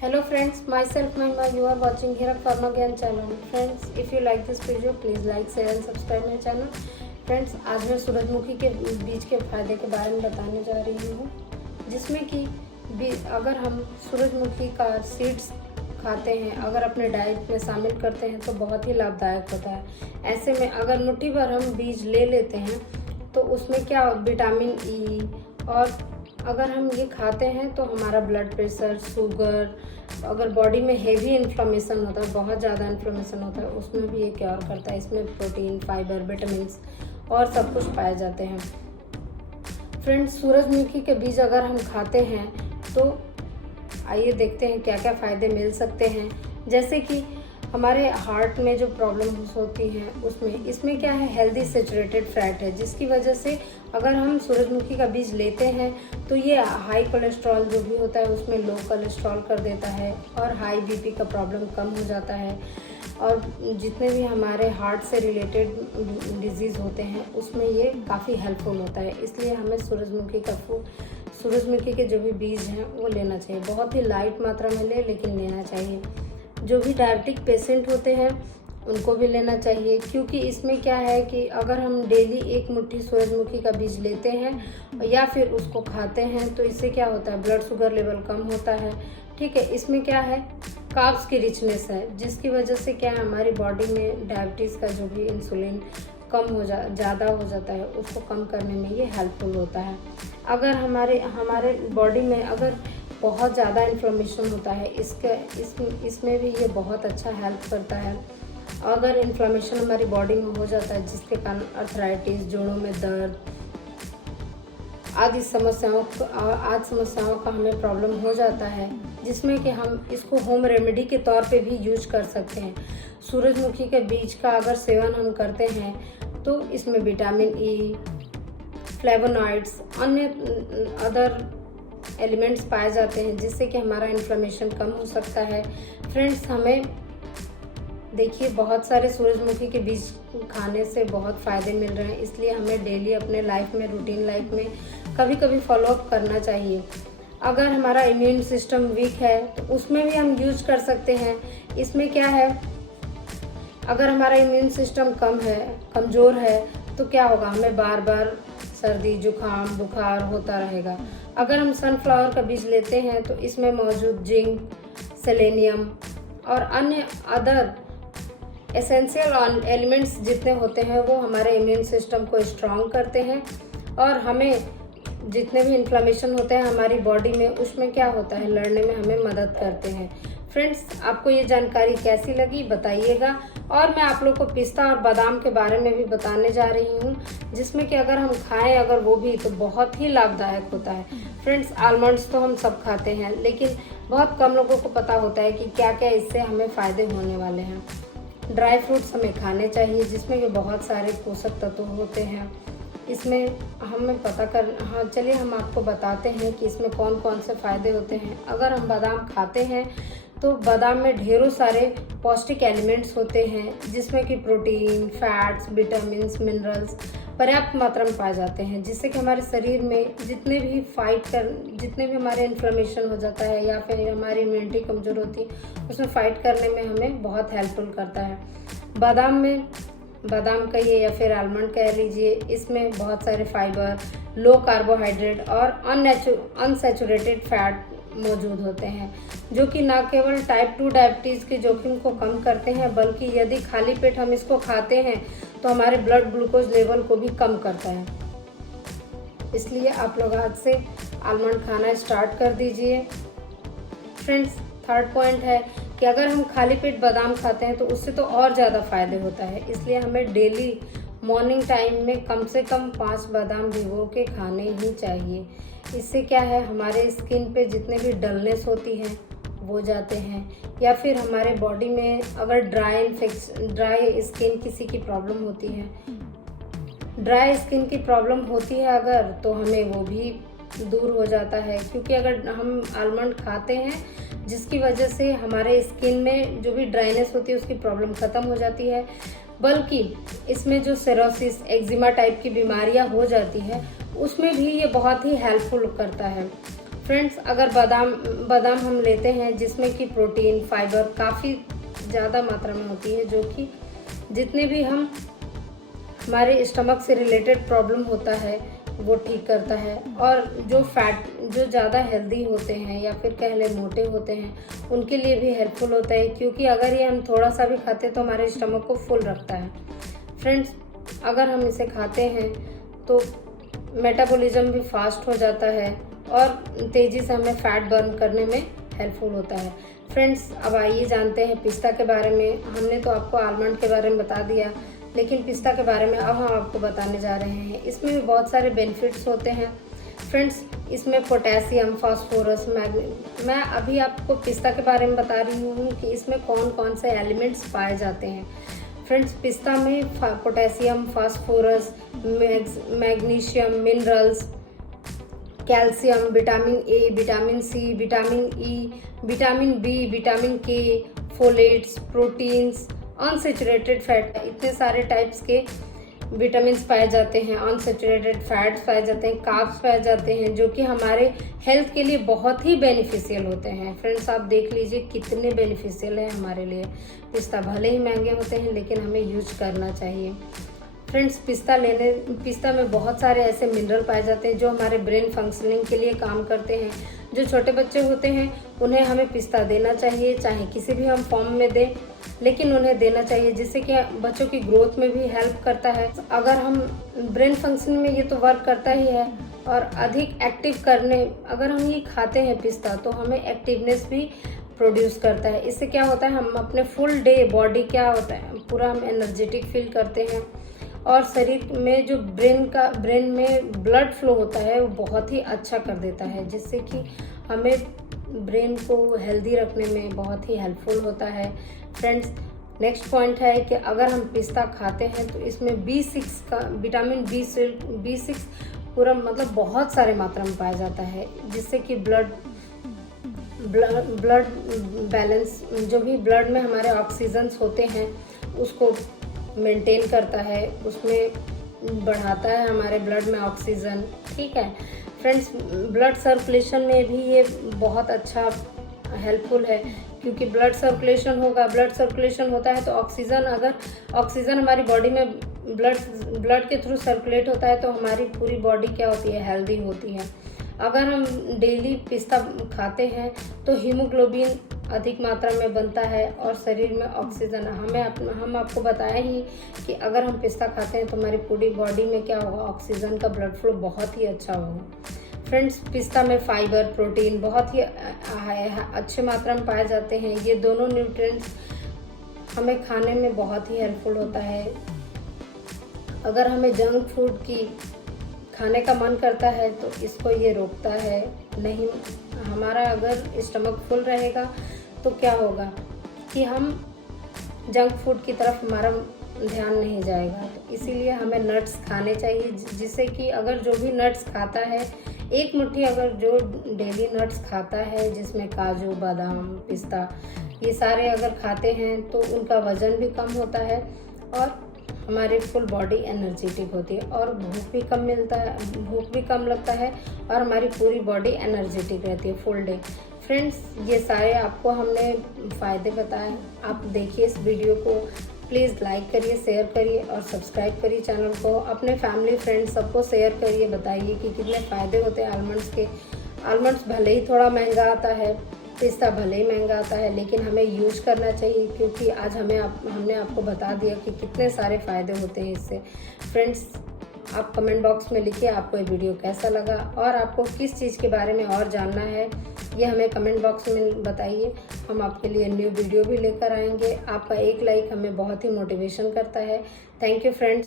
Hello friends, myself Mahima. You are watching here Pharma Gyan channel. Friends, if you like this video, please like, share and subscribe my channel. Friends, आज मैं सूरजमुखी के बीज के फायदे के बारे में बताने जा रही हूँ, जिसमें कि अगर हम सूरजमुखी का सीड्स खाते हैं, अगर अपने डाइट में शामिल करते हैं तो बहुत ही लाभदायक होता है। ऐसे में अगर मुट्ठी भर हम बीज ले लेते हैं तो उसमें क्या विटामिन ई, और अगर हम ये खाते हैं तो हमारा ब्लड प्रेशर, शुगर, अगर बॉडी में हेवी इन्फ्लेमेशन होता है, बहुत ज़्यादा इन्फ्लेमेशन होता है, उसमें भी ये क्योर करता है। इसमें प्रोटीन, फाइबर, विटामिन और सब कुछ पाए जाते हैं। फ्रेंड्स, सूरजमुखी के बीज अगर हम खाते हैं तो आइए देखते हैं क्या क्या फ़ायदे मिल सकते हैं। जैसे कि हमारे हार्ट में जो प्रॉब्लम्स होती हैं उसमें इसमें क्या है, हेल्दी सैचुरेटेड फैट है, जिसकी वजह से अगर हम सूरजमुखी का बीज लेते हैं तो ये हाई कोलेस्ट्रॉल जो भी होता है उसमें लो कोलेस्ट्रॉल कर देता है और हाई बीपी का प्रॉब्लम कम हो जाता है। और जितने भी हमारे हार्ट से रिलेटेड डिजीज़ होते हैं उसमें ये काफ़ी हेल्पफुल होता है। इसलिए हमें सूरजमुखी के जो भी बीज हैं वो लेना चाहिए। बहुत ही लाइट मात्रा में लेकिन लेना चाहिए। जो भी डायबिटिक पेशेंट होते हैं उनको भी लेना चाहिए, क्योंकि इसमें क्या है कि अगर हम डेली एक मुट्ठी सूरजमुखी का बीज लेते हैं या फिर उसको खाते हैं तो इससे क्या होता है, ब्लड शुगर लेवल कम होता है। ठीक है, इसमें क्या है, कार्ब्स की रिचनेस है, जिसकी वजह से क्या है, हमारी बॉडी में डायबिटीज़ का जो भी इंसुलिन ज़्यादा हो जाता है उसको कम करने में ये हेल्पफुल होता है। अगर हमारे बॉडी में अगर बहुत ज़्यादा इन्फ्लेमेशन होता है, इसमें भी ये बहुत अच्छा हेल्प करता है। अगर इन्फ्लेमेशन हमारी बॉडी में हो जाता है जिसके कारण अर्थराइटिस, जोड़ों में दर्द आदि समस्याओं का हमें प्रॉब्लम हो जाता है, जिसमें कि हम इसको होम रेमेडी के तौर पे भी यूज कर सकते हैं। सूरजमुखी के बीज का अगर सेवन हम करते हैं तो इसमें विटामिन ई, फ्लेवोनॉइड्स, अन्य अदर एलिमेंट्स पाए जाते हैं, जिससे कि हमारा इन्फ्लेमेशन कम हो सकता है। फ्रेंड्स, हमें देखिए बहुत सारे सूरजमुखी के बीज खाने से बहुत फ़ायदे मिल रहे हैं, इसलिए हमें डेली अपने लाइफ में, रूटीन लाइफ में कभी कभी फॉलोअप करना चाहिए। अगर हमारा इम्यून सिस्टम वीक है तो उसमें भी हम यूज कर सकते हैं। इसमें क्या है, अगर हमारा इम्यून सिस्टम कमज़ोर है तो क्या होगा, हमें बार बार सर्दी, जुकाम, बुखार होता रहेगा। अगर हम सनफ्लावर का बीज लेते हैं तो इसमें मौजूद जिंक, सेलेनियम और अन्य अदर एसेंशियल एलिमेंट्स जितने होते हैं वो हमारे इम्यून सिस्टम को स्ट्रॉन्ग करते हैं और हमें जितने भी इन्फ्लेमेशन होते हैं हमारी बॉडी में, उसमें क्या होता है, लड़ने में हमें मदद करते हैं। फ्रेंड्स, आपको ये जानकारी कैसी लगी बताइएगा। और मैं आप लोग को पिस्ता और बादाम के बारे में भी बताने जा रही हूँ, जिसमें कि अगर हम खाएं अगर वो भी तो बहुत ही लाभदायक होता है। फ्रेंड्स, आलमंड्स तो हम सब खाते हैं, लेकिन बहुत कम लोगों को पता होता है कि क्या क्या इससे हमें फ़ायदे होने वाले हैं। ड्राई फ्रूट्स हमें खाने चाहिए, जिसमें कि बहुत सारे पोषक तत्व होते हैं। इसमें हमें चलिए हम आपको बताते हैं कि इसमें कौन कौन से फ़ायदे होते हैं। अगर हम बादाम खाते हैं तो बादाम में ढेरों सारे पौष्टिक एलिमेंट्स होते हैं, जिसमें कि प्रोटीन, फैट्स, विटामिन, मिनरल्स पर्याप्त मात्रा में पाए जाते हैं, जिससे कि हमारे शरीर में जितने भी हमारे इन्फ्लेमेशन हो जाता है या फिर हमारी इम्यूनिटी कमज़ोर होती है उसमें फ़ाइट करने में हमें बहुत हेल्पफुल करता है। बादाम कहिए या फिर आलमंड कह लीजिए, इसमें बहुत सारे फाइबर, लो कार्बोहाइड्रेट और अनसैचुरेटेड फैट मौजूद होते हैं, जो कि न केवल टाइप 2 डायबिटीज़ के जोखिम को कम करते हैं, बल्कि यदि खाली पेट हम इसको खाते हैं तो हमारे ब्लड ग्लूकोज लेवल को भी कम करता है। इसलिए आप लोग आज से आलमंड खाना स्टार्ट कर दीजिए। फ्रेंड्स, थर्ड पॉइंट है कि अगर हम खाली पेट बादाम खाते हैं तो उससे तो और ज़्यादा फ़ायदे होता है। इसलिए हमें डेली मॉर्निंग टाइम में कम से कम 5 बादाम भिगो के खाने ही चाहिए। इससे क्या है, हमारे स्किन पे जितने भी डलनेस होती है वो जाते हैं, या फिर हमारे बॉडी में अगर ड्राई स्किन किसी की प्रॉब्लम होती है, ड्राई स्किन की प्रॉब्लम होती है अगर, तो हमें वो भी दूर हो जाता है। क्योंकि अगर हम आलमंड खाते हैं जिसकी वजह से हमारे स्किन में जो भी ड्राइनेस होती है उसकी प्रॉब्लम ख़त्म हो जाती है, बल्कि इसमें जो सेरोसिस, एक्जिमा टाइप की बीमारियां हो जाती है उसमें भी ये बहुत ही हेल्पफुल करता है। फ्रेंड्स, अगर बादाम हम लेते हैं जिसमें कि प्रोटीन, फाइबर काफ़ी ज़्यादा मात्रा में होती है, जो कि जितने भी हमारे स्टमक से रिलेटेड प्रॉब्लम होता है वो ठीक करता है। और जो ज़्यादा हेल्दी होते हैं या फिर कह लें मोटे होते हैं, उनके लिए भी हेल्पफुल होता है, क्योंकि अगर ये हम थोड़ा सा भी खाते हैं तो हमारे स्टमक को फुल रखता है। फ्रेंड्स, अगर हम इसे खाते हैं तो मेटाबॉलिज्म भी फास्ट हो जाता है और तेज़ी से हमें फैट बर्न करने में हेल्पफुल होता है। फ्रेंड्स, अब आइए जानते हैं पिस्ता के बारे में। हमने तो आपको आलमंड के बारे में बता दिया, लेकिन पिस्ता के बारे में अब हम आपको बताने जा रहे हैं। इसमें भी बहुत सारे बेनिफिट्स होते हैं। फ्रेंड्स, इसमें पोटेशियम, फास्फोरस, मैग्नीशियम, मैं अभी आपको पिस्ता के बारे में बता रही हूँ कि इसमें कौन कौन से एलिमेंट्स पाए जाते हैं। फ्रेंड्स, पिस्ता में potassium, phosphorus, magnesium, minerals, calcium, vitamin A, vitamin C, vitamin E, vitamin B, vitamin K, folates, proteins, unsaturated fat, इतने सारे टाइप्स के विटामिन पाए जाते हैं। अनसेचुरेटेड फैट्स पाए जाते हैं, कार्ब्स पाए जाते हैं, जो कि हमारे हेल्थ के लिए बहुत ही बेनिफिशियल होते हैं। फ्रेंड्स, आप देख लीजिए कितने बेनिफिशियल है हमारे लिए। पिस्ता भले ही महंगे होते हैं, लेकिन हमें यूज करना चाहिए। फ्रेंड्स, पिस्ता में बहुत सारे ऐसे मिनरल पाए जाते हैं जो हमारे ब्रेन फंक्शनिंग के लिए काम करते हैं। जो छोटे बच्चे होते हैं उन्हें हमें पिस्ता देना चाहिए, चाहे किसी भी हम फॉर्म में दें, लेकिन उन्हें देना चाहिए, जिससे कि बच्चों की ग्रोथ में भी हेल्प करता है। अगर हम ब्रेन फंक्शन में ये तो वर्क करता ही है, और अधिक एक्टिव करने अगर हम ये खाते हैं पिस्ता, तो हमें एक्टिवनेस भी प्रोड्यूस करता है। इससे क्या होता है, हम अपने फुल डे बॉडी क्या होता है पूरा हम एनर्जेटिक फील करते हैं, और शरीर में जो ब्रेन में ब्लड फ्लो होता है वो बहुत ही अच्छा कर देता है, जिससे कि हमें ब्रेन को हेल्दी रखने में बहुत ही हेल्पफुल होता है। फ्रेंड्स, नेक्स्ट पॉइंट है कि अगर हम पिस्ता खाते हैं तो इसमें B6 का विटामिन B6 पूरा मतलब बहुत सारे मात्रा में पाया जाता है, जिससे कि ब्लड बैलेंस, जो भी ब्लड में हमारे ऑक्सीजन्स होते हैं उसको मेंटेन करता है, उसमें बढ़ाता है हमारे ब्लड में ऑक्सीजन। ठीक है फ्रेंड्स, ब्लड सर्कुलेशन में भी ये बहुत अच्छा हेल्पफुल है, क्योंकि ब्लड सर्कुलेशन होता है तो ऑक्सीजन हमारी बॉडी में ब्लड के थ्रू सर्कुलेट होता है, तो हमारी पूरी बॉडी क्या होती है, हेल्दी होती है। अगर हम डेली पिस्ता खाते हैं तो हीमोग्लोबिन अधिक मात्रा में बनता है और शरीर में ऑक्सीजन, हम आपको बताएं ही कि अगर हम पिस्ता खाते हैं तो हमारी पूरी बॉडी में क्या होगा, ऑक्सीजन का ब्लड फ्लो बहुत ही अच्छा होगा। फ्रेंड्स, पिस्ता में फाइबर, प्रोटीन बहुत ही अच्छे मात्रा में पाए जाते हैं। ये दोनों न्यूट्रिएंट्स हमें खाने में बहुत ही हेल्पफुल होता है। अगर हमें जंक फूड खाने का मन करता है तो इसको ये रोकता है। नहीं, हमारा अगर स्टमक फुल रहेगा तो क्या होगा कि हम जंक फूड की तरफ हमारा ध्यान नहीं जाएगा। तो इसीलिए हमें नट्स खाने चाहिए, जिससे कि अगर जो भी नट्स खाता है, एक मुट्ठी अगर जो डेली नट्स खाता है, जिसमें काजू, बादाम, पिस्ता, ये सारे अगर खाते हैं तो उनका वज़न भी कम होता है और हमारी फुल बॉडी एनर्जेटिक होती है, और भूख भी कम लगता है और हमारी पूरी बॉडी एनर्जेटिक रहती है फुल डे। फ्रेंड्स, ये सारे आपको हमने फ़ायदे बताए। आप देखिए इस वीडियो को, प्लीज़ लाइक करिए, शेयर करिए और सब्सक्राइब करिए चैनल को। अपने फैमिली फ्रेंड्स सबको शेयर करिए, बताइए कि कितने फ़ायदे होते हैं आलमंड्स के। आलमंड्स भले ही थोड़ा महंगा आता है, पिस्ता भले ही महंगा आता है, लेकिन हमें यूज करना चाहिए, क्योंकि आज हमने आपको बता दिया कि कितने सारे फ़ायदे होते हैं इससे। फ्रेंड्स, आप कमेंट बॉक्स में लिखिए आपको ये वीडियो कैसा लगा और आपको किस चीज़ के बारे में और जानना है, ये हमें कमेंट बॉक्स में बताइए। हम आपके लिए न्यू वीडियो भी लेकर आएंगे। आपका एक लाइक हमें बहुत ही मोटिवेशन करता है। Thank you friends.